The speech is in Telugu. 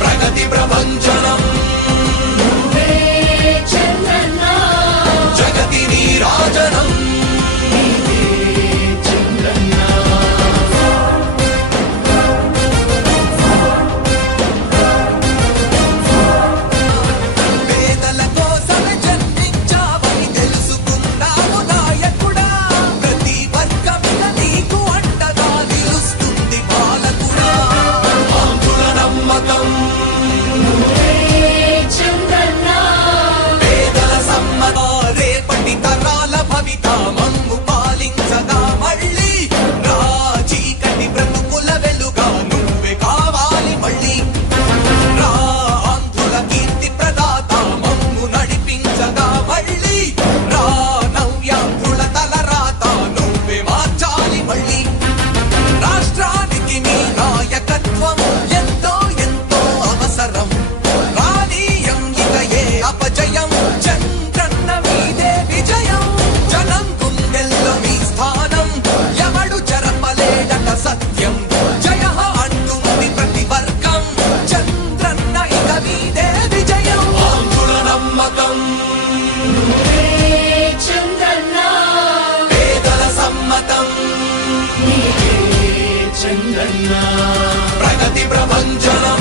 ప్రగతి ప్రపంచం చంద్రన్న ప్రగతి ప్రభంజనం